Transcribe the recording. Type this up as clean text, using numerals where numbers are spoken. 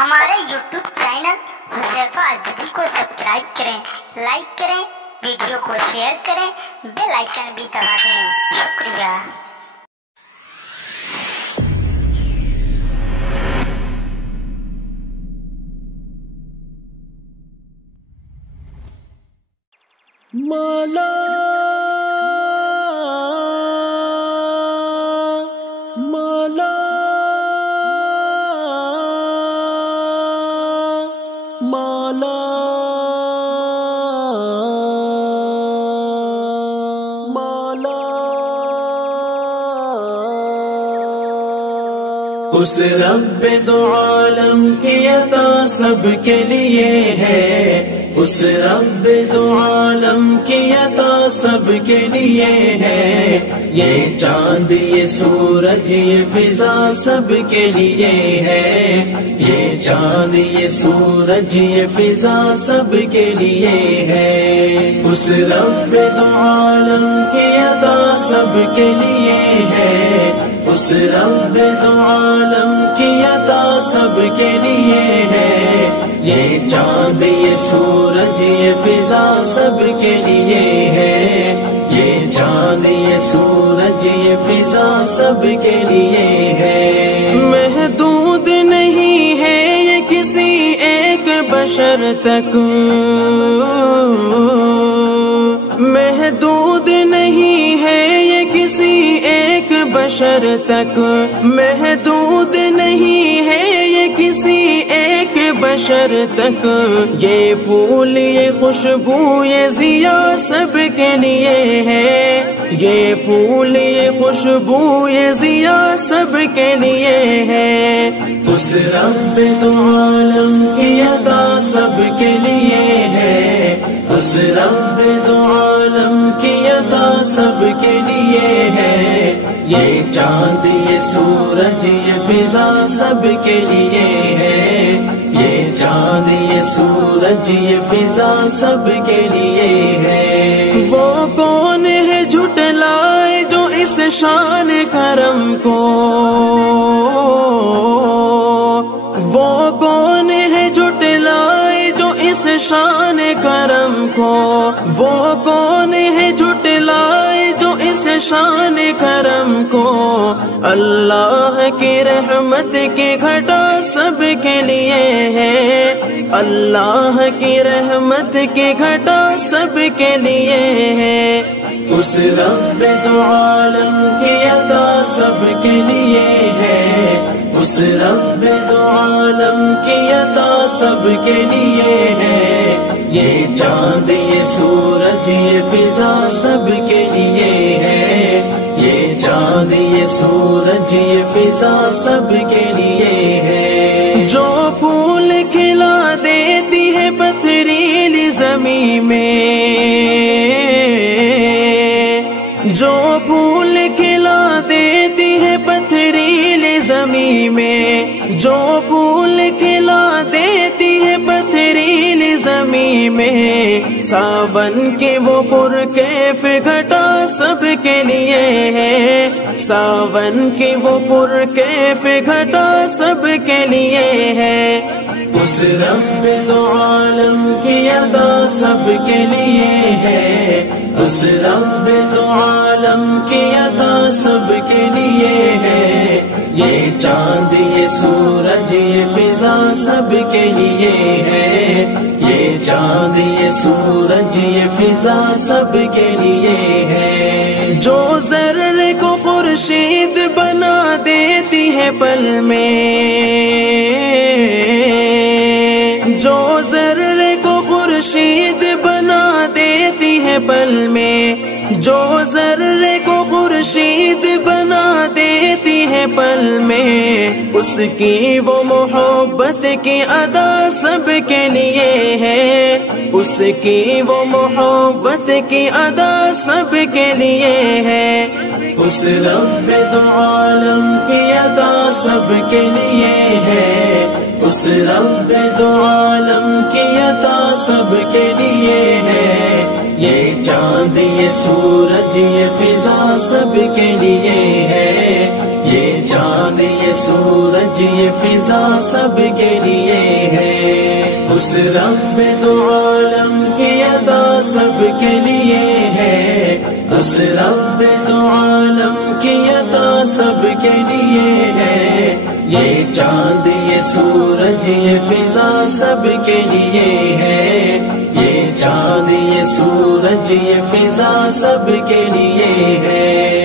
ہمارے YouTube channel Huzaifa Azhari کو subscribe کریں، لائک کریں، ویڈیو کو شیئر کریں، بیل آئیکن بھی دبا دیں۔ شکریہ۔ مولا مولا مولا مولا اس رب دو عالم کی عطا سب کے لیے ہے، اس رب دو عالم کی عطا سب کے لیے ہے، یہ چاند یہ سورج یہ فضا سب کے لیے ہے، یہ چاند یہ سورج یہ فضا سب کے لیے ہے، اس رب دو عالم کی عطا سب کے لیے ہے، اس رب دو عالم کی عطا سب کے لیے ہے، یہ چاند یہ سورج یہ فضا سب کے لیے ہے، یہ چاند یہ سورج یہ فضا سب کے لیے ہے، محدود نہیں ہے یہ کسی ایک بشر تک، محدود نہیں ہے یہ کسی ایک بشر تک، محدود نہیں ہے یہ کسی ایک بشر تک، یہ پھول یہ خوشبو یہ ضیا سب کے لیے ہے، یہ پھول یہ خوشبو یہ ضیا سب کے لیے ہے، اس رب دو عالم کی عطا سب کے لیے ہے، اس رب دو عالم کی عطا سب کے لیے ہے، یہ چاند یہ سورج یہ فضا سب کے لیے ہے، یہ چاند یہ سورج یہ فضا سب کے لیے ہے، وہ کون ہے جھٹلائے جو اس شان کرم کو، وہ کون ہے جھٹلائے جو اس شان کرم کو، وہ کون ہے جھٹلائے جو اس شان کرم کو، اللہ کی رحمت کی گھٹا سب کے لیے ہے، اللہ کی رحمت کی گھٹا سب کے لیے ہے، اس رب دو عالم کی عطا سب کے لیے ہے، اس رب دو عالم کی عطا سب کے لیے ہے، یہ چاند یہ سورج یہ فضا سب کے لیے ہے، یہ چاند یہ سورج یہ فضا سب کے لیے ہے، جو پھول کھلا دیتی ہے پتھریلی زمین میں، جو پھول کھلا دیتی ہے پتھریلی زمین میں، جو پھول کھلا دیتی ہے پتھریلی زمین میں، ساون کی وہ پرکیف گھٹا سب کے لیے ہے، ساون کی وہ پرکیف گھٹا سب کے لیے ہے، اس رب دو عالم کی عطا سب کے لیے ہے، اس رب دو عالم کی عطا سب کے لیے ہے، یہ چاند یہ سورج یہ فضا سب کے لیے ہے، یہ چاند یہ سورج یہ فضا سب کے لیے ہے، جو ذرے کو خورشید بنا دیتی ہے پل میں، جو ذرے کو خورشید بنا دیتی ہے پل میں، جو ذرے کو خورشید بنا دیتی ہے پل میں، اس کی وہ محبت کی ادا سب کے لیے ہے، اس کی وہ محبت کی ادا سب کے لیے ہے، اس رب دو عالم کی ادا سب کے لیے ہے، اس رب دو عالم کی عطا سب کے لیے ہے، یہ چاند یہ سورج یہ فضا سب کے لیے ہے، یہ چاند یہ سورج یہ فضا سب کے لیے ہے، اس رب دو عالم کی ادا سب کے لیے ہے، اس رب دو عالم کی ادا سب کے لیے ہے، یہ چاند یہ سورج یہ فضا سب کے لیے ہے، یہ چاند یہ سورج یہ فضا سب کے لیے ہے۔